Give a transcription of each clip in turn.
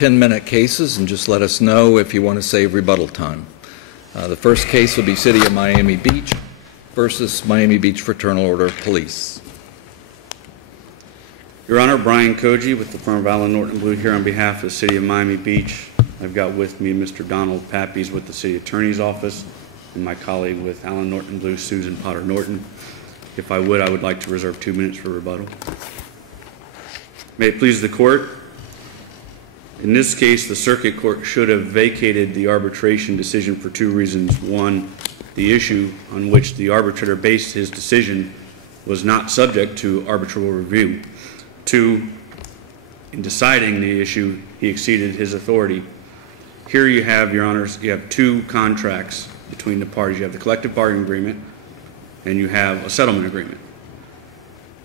10-minute cases, and just let us know if you want to save rebuttal time. The first case will be City of Miami Beach versus Miami Beach Fraternal Order of Police. Your Honor, Brian Koji with the firm of Allen Norton Blue here on behalf of the City of Miami Beach. I've got with me Mr. Donald Pappies with the City Attorney's Office and my colleague with Allen Norton Blue, Susan Potter Norton. If I would like to reserve 2 minutes for rebuttal. May it please the Court. In this case, the Circuit Court should have vacated the arbitration decision for two reasons. One, the issue on which the arbitrator based his decision was not subject to arbitral review. Two, in deciding the issue, he exceeded his authority. Here you have, Your Honors, you have two contracts between the parties. You have the collective bargaining agreement and you have a settlement agreement.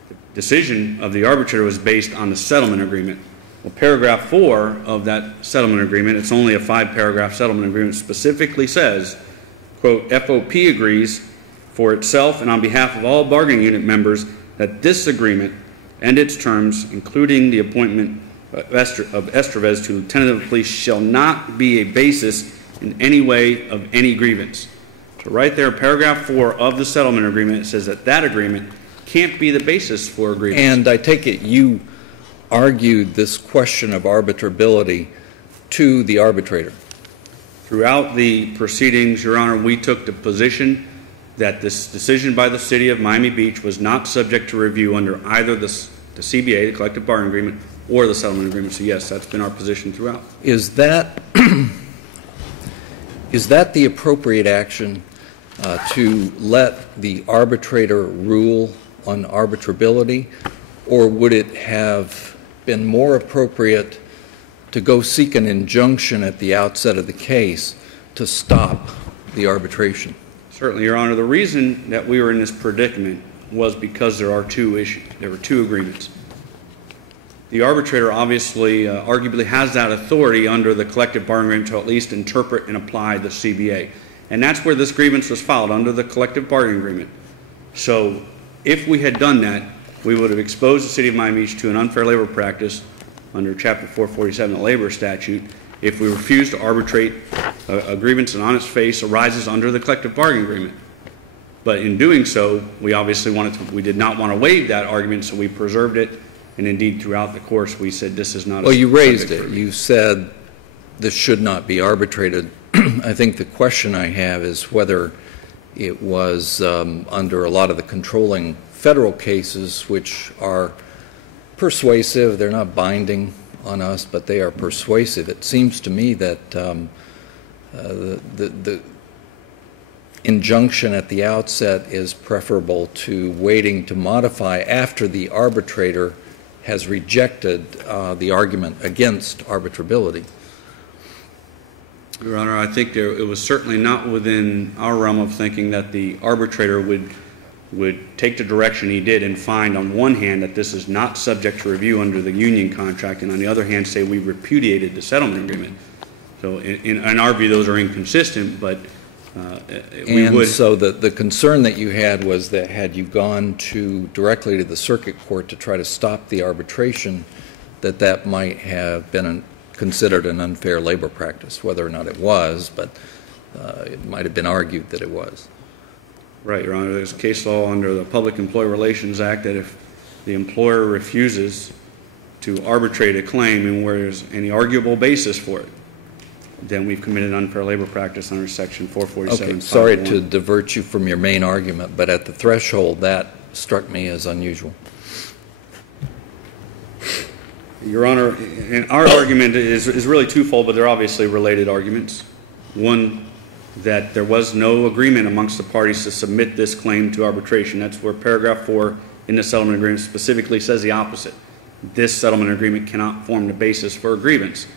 The decision of the arbitrator was based on the settlement agreement. Well, paragraph 4 of that settlement agreement, it's only a 5-paragraph settlement agreement, specifically says, quote, FOP agrees for itself and on behalf of all bargaining unit members that this agreement and its terms, including the appointment of Estevez to Lieutenant of the Police, shall not be a basis in any way of any grievance. So right there, paragraph 4 of the settlement agreement, it says that that agreement can't be the basis for a grievance. And I take it you argued this question of arbitrability to the arbitrator. Throughout the proceedings, Your Honor, we took the position that this decision by the City of Miami Beach was not subject to review under either the CBA, the collective bargaining agreement, or the settlement agreement. So yes, that's been our position throughout. Is that the appropriate action to let the arbitrator rule on arbitrability, or would it have been more appropriate to go seek an injunction at the outset of the case to stop the arbitration? Certainly, Your Honor. The reason that we were in this predicament was because there are two issues. There were two agreements. The arbitrator obviously, arguably has that authority under the collective bargaining agreement to at least interpret and apply the CBA. And that's where this grievance was filed, under the collective bargaining agreement. So if we had done that, we would have exposed the City of Miami Beach to an unfair labor practice under Chapter 447 of the Labor Statute if we refused to arbitrate a grievance that on its face arises under the collective bargaining agreement. But in doing so, we obviously we did not want to waive that argument, so we preserved it. And indeed, throughout the course, we said this is not a you raised it. You said this should not be arbitrated. I think the question I have is whether it was under a lot of the controlling federal cases, which are persuasive. They're not binding on us, but they are persuasive. It seems to me that the injunction at the outset is preferable to waiting to modify after the arbitrator has rejected the argument against arbitrability. Your Honor, I think it was certainly not within our realm of thinking that the arbitrator would take the direction he did and find on one hand that this is not subject to review under the union contract, and on the other hand say we repudiated the settlement agreement. So in our view, those are inconsistent, but we would. So the concern that you had was that had you gone directly to the circuit court to try to stop the arbitration, that might have been considered an unfair labor practice, whether or not it was, but it might have been argued that it was. Right, Your Honor. There's a case law under the Public Employee Relations Act that if the employer refuses to arbitrate a claim and where there's any arguable basis for it, then we've committed unfair labor practice under Section 447. Okay, sorry to divert you from your main argument, but at the threshold, that struck me as unusual. Your Honor, and our argument is really twofold, but they're obviously related arguments. One, that there was no agreement amongst the parties to submit this claim to arbitration. That's where paragraph 4 in the settlement agreement specifically says the opposite. This settlement agreement cannot form the basis for a grievance.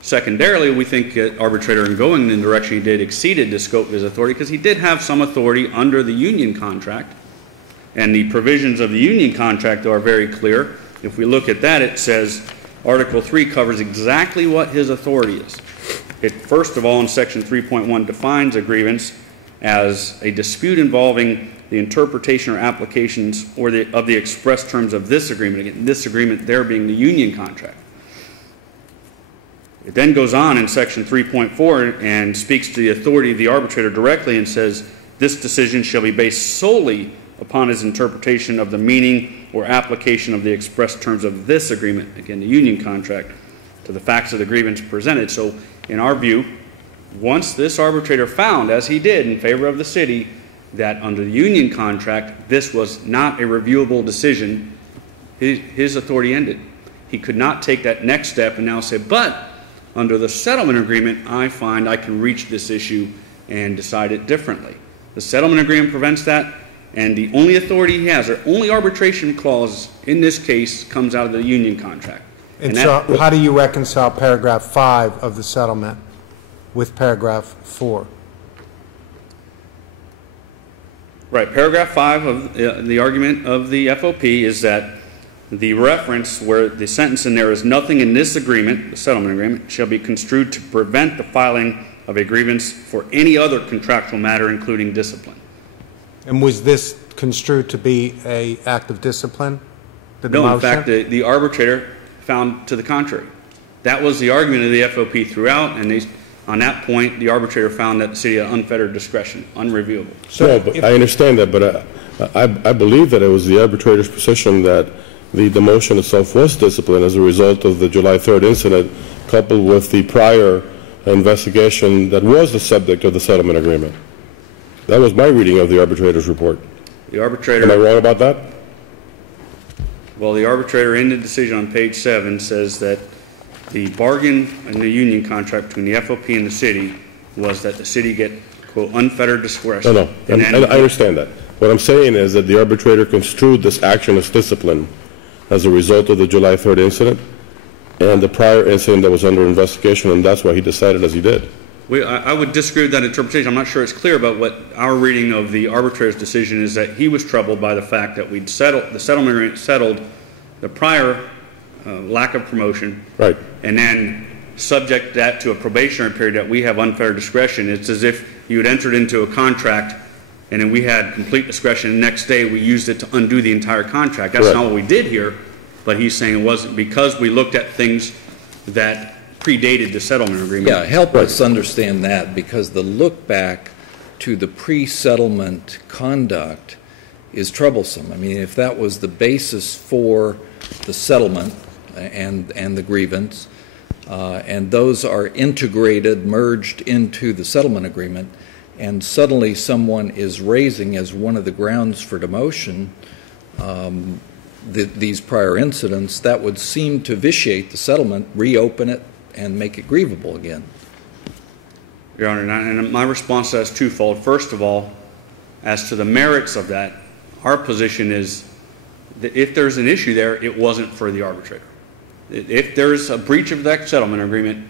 Secondarily, we think that arbitrator in going in the direction he did exceeded the scope of his authority because he did have some authority under the union contract. And the provisions of the union contract are very clear. If we look at that, it says Article 3 covers exactly what his authority is. It, first of all, in Section 3.1 defines a grievance as a dispute involving the interpretation or applications of the express terms of this agreement. Again, this agreement there being the union contract. It then goes on in section 3.4 and speaks to the authority of the arbitrator directly and says, this decision shall be based solely upon his interpretation of the meaning or application of the express terms of this agreement, again, the union contract, to the facts of the grievance presented. So in our view, once this arbitrator found, as he did in favor of the city, that under the union contract, this was not a reviewable decision, his authority ended. He could not take that next step and now say, but under the settlement agreement, I find I can reach this issue and decide it differently. The settlement agreement prevents that, and the only authority he has, or only arbitration clause in this case, comes out of the union contract. And so how do you reconcile paragraph 5 of the settlement with paragraph 4? Right. Paragraph 5 of the argument of the FOP is that the reference where the sentence in there is nothing in this agreement, the settlement agreement, shall be construed to prevent the filing of a grievance for any other contractual matter, including discipline. And was this construed to be an act of discipline? No, in fact, the arbitrator found to the contrary. That was the argument of the FOP throughout, and on that point, the arbitrator found that the city had unfettered discretion, unreviewable. So but I understand that, but I believe that it was the arbitrator's position that the demotion itself was discipline as a result of the July 3rd incident, coupled with the prior investigation that was the subject of the settlement agreement. That was my reading of the arbitrator's report. The arbitrator... Am I wrong about that? Well, the arbitrator in the decision on page 7 says that the bargain in the union contract between the FOP and the city was that the city get, quote, unfettered discretion. No, and I understand that. What I'm saying is that the arbitrator construed this action as discipline as a result of the July 3rd incident and the prior incident that was under investigation, and that's why he decided as he did. I would disagree with that interpretation. I'm not sure it's clear, but what our reading of the arbitrator's decision is that he was troubled by the fact that the settlement agreement settled the prior lack of promotion, right, and then subject that to a probationary period that we have unfair discretion. It's as if you had entered into a contract and then we had complete discretion, and the next day we used it to undo the entire contract. That's Correct. not what we did here, but he's saying it wasn't because we looked at things that predated the settlement agreement. Yeah, help us understand that, because the look back to the pre-settlement conduct is troublesome. I mean, if that was the basis for the settlement and the grievance, and those are integrated, merged into the settlement agreement, and suddenly someone is raising as one of the grounds for demotion these prior incidents, that would seem to vitiate the settlement, reopen it, and make it grievable again. Your Honor, and my response to that is twofold. First of all, as to the merits of that, our position is that if there's an issue there, it wasn't for the arbitrator. If there's a breach of that settlement agreement,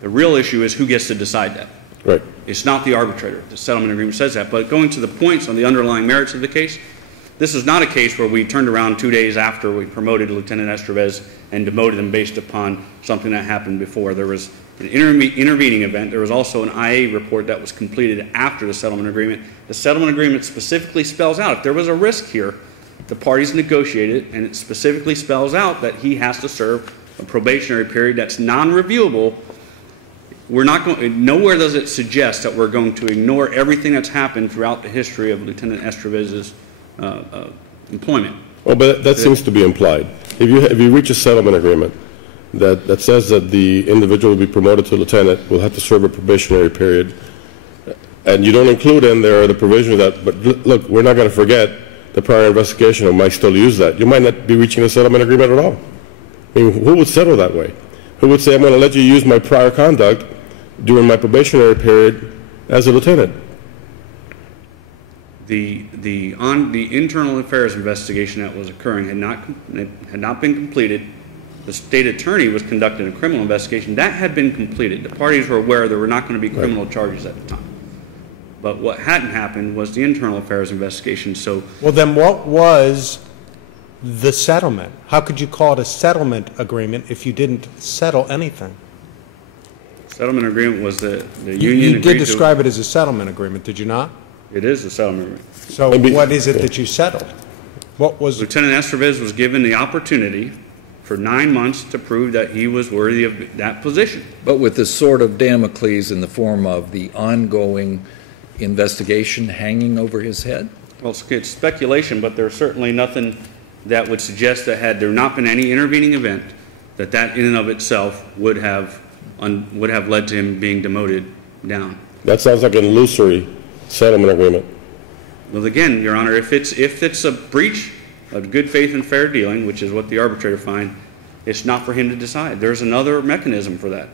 the real issue is who gets to decide that. Right. It's not the arbitrator. The settlement agreement says that. But going to the points on the underlying merits of the case, this is not a case where we turned around 2 days after we promoted Lieutenant Estevez and demoted him based upon something that happened before. There was an intervening event. There was also an IA report that was completed after the settlement agreement. The settlement agreement specifically spells out if there was a risk here, the parties negotiated, and it specifically spells out that he has to serve a probationary period that's non-reviewable. We're not going, nowhere does it suggest that we're going to ignore everything that's happened throughout the history of Lieutenant Estevez's employment. Well, but that seems to be implied. If you reach a settlement agreement that says that the individual will be promoted to lieutenant, will have to serve a probationary period, and you don't include in there the provision that, but look, we're not going to forget the prior investigation and might still use that. You might not be reaching a settlement agreement at all. I mean, who would settle that way? Who would say, I'm going to let you use my prior conduct during my probationary period as a lieutenant? The internal affairs investigation that was occurring had not been completed. The state attorney was conducting a criminal investigation. That had been completed. The parties were aware there were not going to be criminal charges at the time. But what hadn't happened was the internal affairs investigation. So, well, then what was the settlement? How could you call it a settlement agreement if you didn't settle anything? Settlement agreement was the union. You did describe it as a settlement agreement, did you not? It is a settlement agreement. So what is it that you settled? What was Lieutenant Estevez was given the opportunity for 9 months to prove that he was worthy of that position. But with the sword of Damocles in the form of the ongoing investigation hanging over his head? Well, it's speculation, but there's certainly nothing that would suggest that had there not been any intervening event, that in and of itself would have led to him being demoted down. That sounds like an illusory settlement agreement. Well, again, Your Honor, if it's a breach of good faith and fair dealing, which is what the arbitrator finds, it's not for him to decide. There's another mechanism for that.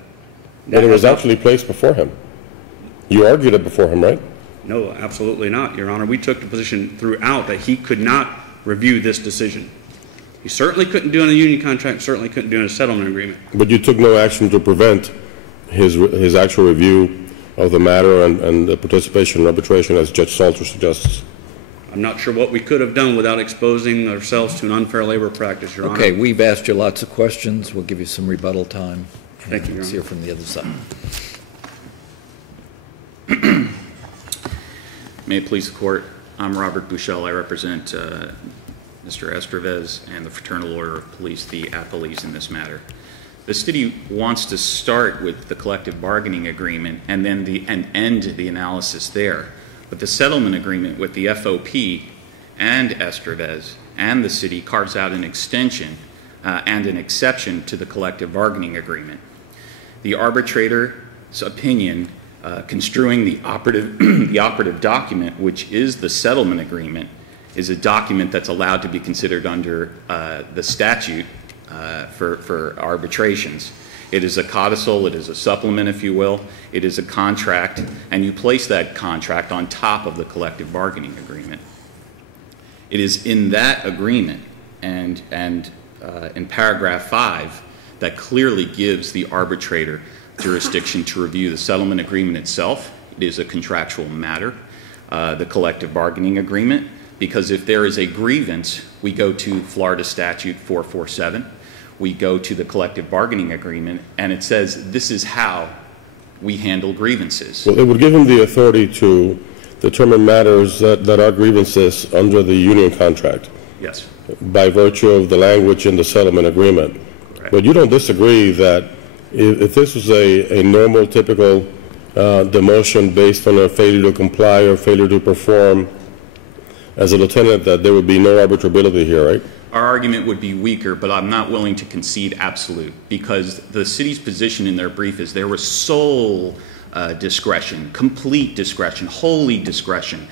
But it was actually placed before him. You argued it before him, right? No, absolutely not, Your Honor. We took the position throughout that he could not review this decision. He certainly couldn't do it in a union contract, certainly couldn't do it in a settlement agreement. But you took no action to prevent his actual review of the matter and the participation in arbitration, as Judge Salter suggests. I'm not sure what we could have done without exposing ourselves to an unfair labor practice, Your Honor. Okay, we've asked you lots of questions. We'll give you some rebuttal time. Thank you, Your Let's Honor. hear from the other side. May it please the Court, I'm Robert Buchel. I represent Mr. Estevez and the Fraternal Order of Police, the appellees in this matter. The city wants to start with the collective bargaining agreement and then end the analysis there. But the settlement agreement with the FOP and Estevez and the city carves out an extension and an exception to the collective bargaining agreement. The arbitrator's opinion construing the operative document, which is the settlement agreement, is a document that's allowed to be considered under the statute for arbitrations. It is a codicil, it is a supplement, if you will, it is a contract, and you place that contract on top of the collective bargaining agreement. It is in that agreement and in paragraph 5 that clearly gives the arbitrator jurisdiction to review the settlement agreement itself. It is a contractual matter, the collective bargaining agreement, because if there is a grievance, we go to Florida Statute 447, we go to the collective bargaining agreement, and it says this is how we handle grievances. Well, it would give him the authority to determine matters that are grievances under the union contract. Yes. By virtue of the language in the settlement agreement. Correct. But you don't disagree that if this was a normal, typical demotion based on a failure to comply or failure to perform as a lieutenant, that there would be no arbitrability here, right? Our argument would be weaker, but I'm not willing to concede absolute, because the city's position in their brief is there was sole discretion, complete discretion, wholly discretion.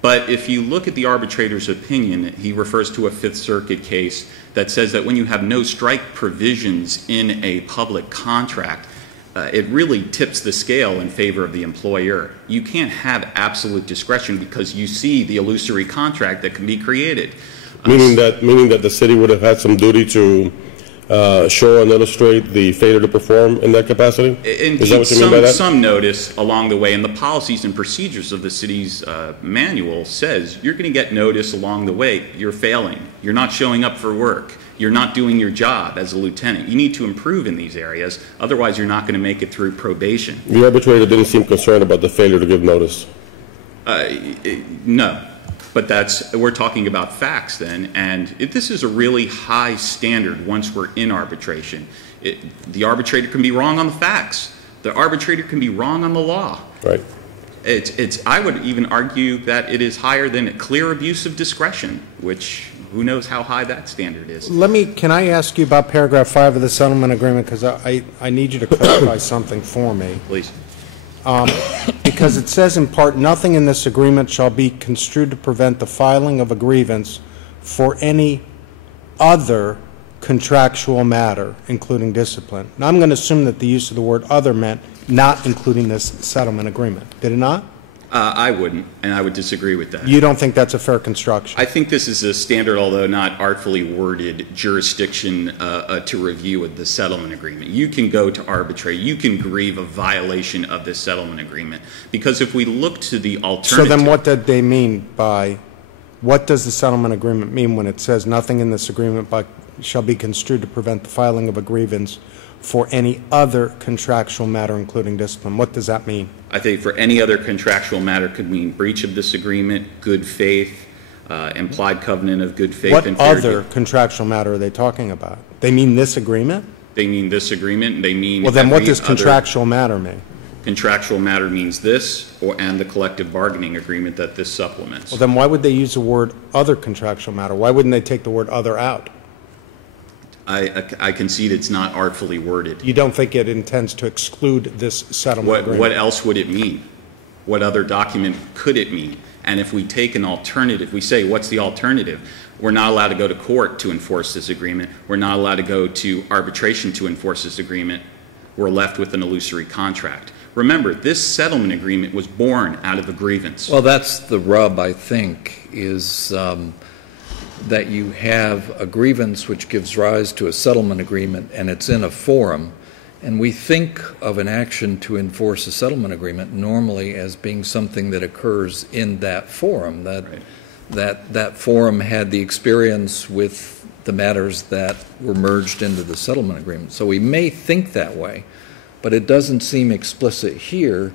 But if you look at the arbitrator's opinion, he refers to a Fifth Circuit case that says that when you have no strike provisions in a public contract, it really tips the scale in favor of the employer. You can't have absolute discretion because you see the illusory contract that can be created. Meaning that the city would have had some duty to show and illustrate the failure to perform in that capacity? Is that what you mean by that? Some notice along the way, and the policies and procedures of the city's manual says you're going to get notice along the way. You're failing. You're not showing up for work. You're not doing your job as a lieutenant. You need to improve in these areas. Otherwise, you're not going to make it through probation. The arbitrator didn't seem concerned about the failure to give notice. No. But we're talking about facts then, and this is a really high standard once we're in arbitration. The arbitrator can be wrong on the facts. The arbitrator can be wrong on the law. Right. I would even argue that it is higher than a clear abuse of discretion, which who knows how high that standard is. Can I ask you about paragraph 5 of the settlement agreement, because I need you to clarify something for me. Please. Because it says in part, nothing in this agreement shall be construed to prevent the filing of a grievance for any other contractual matter, including discipline. Now, I'm going to assume that the use of the word other meant not including this settlement agreement. Did it not? I wouldn't, and I would disagree with that. You don't think that's a fair construction? I think this is a standard, although not artfully worded, jurisdiction to review of the settlement agreement. You can go to arbitrate. You can grieve a violation of this settlement agreement. Because if we look to the alternative... So then what did they mean by, what does the settlement agreement mean when it says nothing in this agreement shall be construed to prevent the filing of a grievance for any other contractual matter, including discipline? What does that mean? I think for any other contractual matter could mean breach of this agreement, good faith, implied covenant of good faith What and fair other dealing. contractual matter are they talking about? They mean this agreement? They mean this agreement, and they mean Well, then what every does other contractual matter mean? contractual matter means this, and the collective bargaining agreement that this supplements. Well, then why would they use the word other contractual matter? Why wouldn't they take the word other out? I concede it's not artfully worded. You don't think it intends to exclude this settlement agreement? What else would it mean? What other document could it mean? And if we take an alternative, we say, what's the alternative? We're not allowed to go to court to enforce this agreement. We're not allowed to go to arbitration to enforce this agreement. We're left with an illusory contract. Remember, this settlement agreement was born out of a grievance. Well, that's the rub, I think, is that you have a grievance which gives rise to a settlement agreement, and it's in a forum. And we think of an action to enforce a settlement agreement normally as being something that occurs in that forum, that forum had the experience with the matters that were merged into the settlement agreement. So we may think that way, but it doesn't seem explicit here.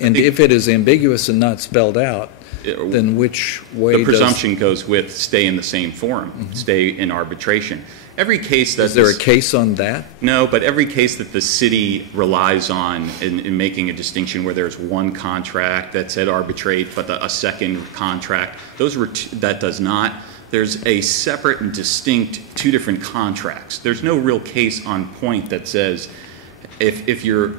And if it is ambiguous and not spelled out, then which way the presumption goes with stay in the same forum, stay in arbitration. Every case that Is there a case on that? No, but every case that the city relies on in making a distinction where there's one contract that said arbitrate, but a second contract, those were that does not. There's a separate and distinct two different contracts. There's no real case on point that says if you're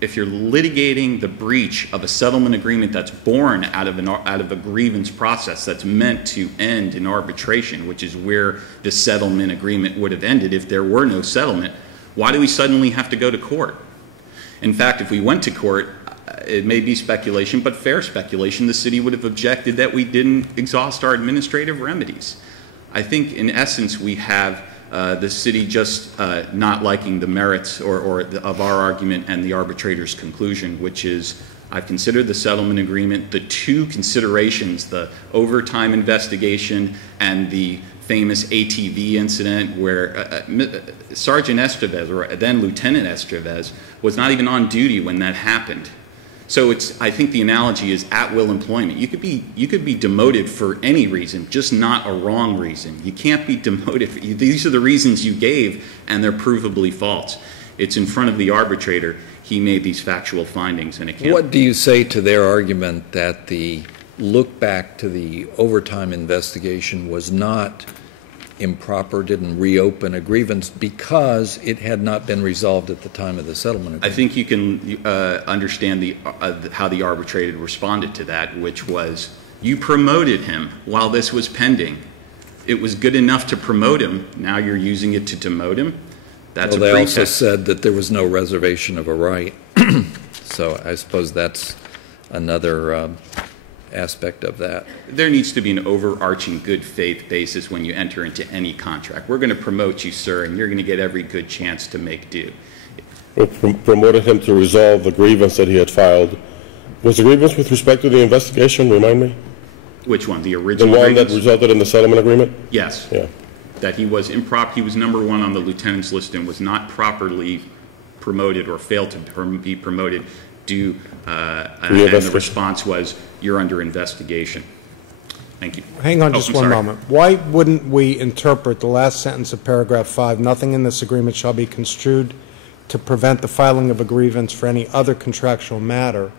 litigating the breach of a settlement agreement that's born out of a grievance process that's meant to end in arbitration, which is where the settlement agreement would have ended if there were no settlement, why do we suddenly have to go to court? In fact, if we went to court, it may be speculation, but fair speculation, the city would have objected that we didn't exhaust our administrative remedies. I think in essence we have the city just not liking the merits of our argument and the arbitrator's conclusion, which is I've considered the settlement agreement, the two considerations, the overtime investigation and the famous ATV incident where Sergeant Estevez, or then Lieutenant Estevez, was not even on duty when that happened. So I think the analogy is at-will employment. You could be demoted for any reason, just not a wrong reason. You can't be demoted. These are the reasons you gave, and they're provably false. It's in front of the arbitrator. He made these factual findings, and it can't. What do you say to their argument that the look back to the overtime investigation was not improper, didn't reopen a grievance because it had not been resolved at the time of the settlement agreement? I think you can understand how the arbitrator responded to that, which was you promoted him while this was pending. It was good enough to promote him. Now you're using it to demote him. That's Well, a they pretext. also said that there was no reservation of a right. So I suppose that's another aspect of that. There needs to be an overarching good faith basis when you enter into any contract. We're going to promote you, sir, and you're going to get every good chance to make due. We promoted him to resolve the grievance that he had filed. Was the grievance with respect to the investigation, remind me? Which one? The The original one that grievance? resulted in the settlement agreement? Yes. Yeah. That he was improper. He was number one on the lieutenant's list and was not properly promoted or failed to be promoted due, and the response was, you're under investigation. Thank you. Hang on Oh, just I'm one sorry. moment. Why wouldn't we interpret the last sentence of paragraph 5, nothing in this agreement shall be construed to prevent the filing of a grievance for any other contractual matter?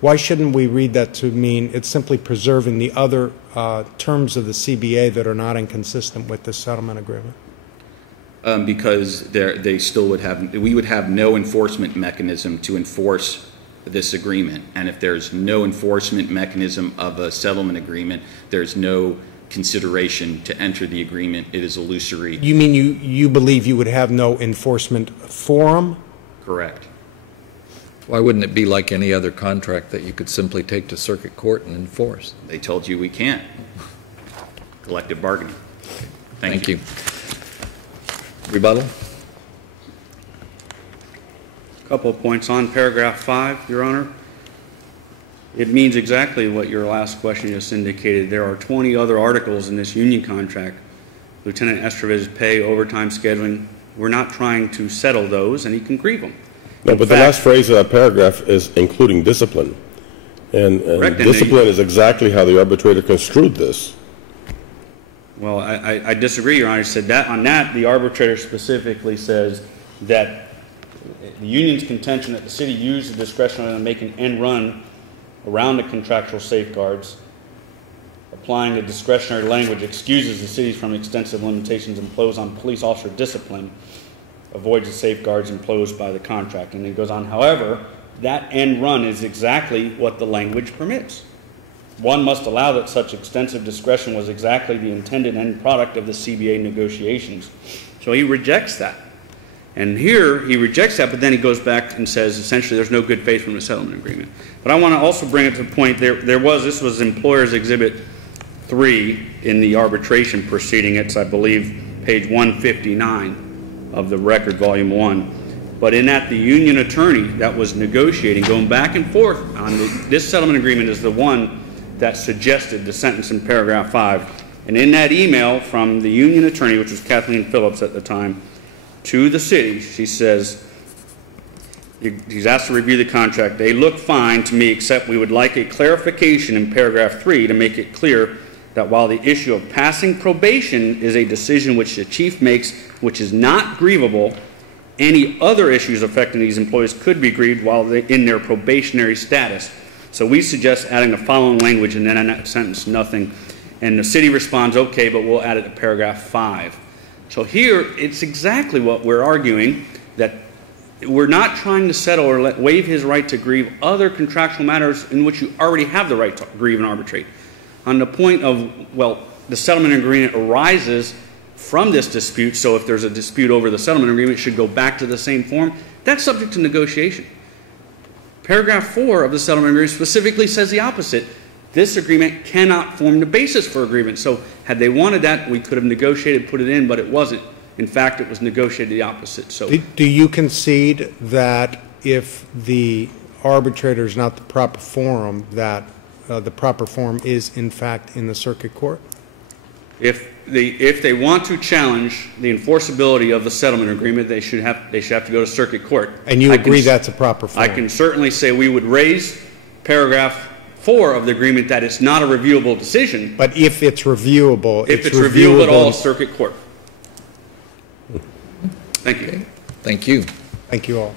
Why shouldn't we read that to mean it's simply preserving the other terms of the CBA that are not inconsistent with this settlement agreement? Because they still would have, we would have no enforcement mechanism to enforce this agreement. And if there's no enforcement mechanism of a settlement agreement, there's no consideration to enter the agreement. It is illusory. You mean you believe you would have no enforcement forum? Correct. Why wouldn't it be like any other contract that you could simply take to circuit court and enforce? They told you we can't. Collective bargaining. Thank you. Rebuttal? Couple of points on paragraph 5, Your Honor. It means exactly what your last question just indicated. There are 20 other articles in this union contract. Lieutenant Estrevez's pay, overtime scheduling. We're not trying to settle those, and he can grieve them. No, but the last phrase of that paragraph is including discipline. And Correct, and discipline is exactly how the arbitrator construed this. Well, I disagree, Your Honor. He said that on that, the arbitrator specifically says that the union's contention that the city used the discretion to make an end run around the contractual safeguards, applying the discretionary language, excuses the city from extensive limitations imposed on police officer discipline, avoids the safeguards imposed by the contract. And it goes on, however, that end run is exactly what the language permits. One must allow that such extensive discretion was exactly the intended end product of the CBA negotiations. So he rejects that. And here he rejects that, but then he goes back and says essentially there's no good faith from the settlement agreement. But I want to also bring it to the point, this was Employers Exhibit 3 in the arbitration proceeding. It's, I believe, page 159 of the record, volume 1. But in that, the union attorney that was negotiating, going back and forth on this settlement agreement is the one that suggested the sentence in paragraph 5. And in that email from the union attorney, which was Kathleen Phillips at the time, to the city, she says, he's asked to review the contract. They look fine to me, except we would like a clarification in paragraph 3 to make it clear that while the issue of passing probation is a decision which the chief makes, which is not grievable, any other issues affecting these employees could be grieved while they're in their probationary status. So we suggest adding the following language, and then in that sentence, nothing. And the city responds, okay, but we'll add it to paragraph 5. So here, it's exactly what we're arguing, that we're not trying to settle or waive his right to grieve other contractual matters in which you already have the right to grieve and arbitrate. On the point of, well, the settlement agreement arises from this dispute, so if there's a dispute over the settlement agreement, it should go back to the same form. That's subject to negotiation. Paragraph 4 of the settlement agreement specifically says the opposite. This agreement cannot form the basis for agreement. So had they wanted that, we could have negotiated, put it in, but it wasn't. In fact, it was negotiated the opposite. So, do you concede that if the arbitrator is not the proper forum, that the proper forum is, in fact, in the circuit court? if they want to challenge the enforceability of the settlement agreement, they should have to go to circuit court. And you agree that's a proper forum? I can certainly say we would raise paragraph 4 of the agreement that it's not a reviewable decision. But if it's reviewable, if it's reviewable at all, circuit court. Thank you. Thank you. Thank you all.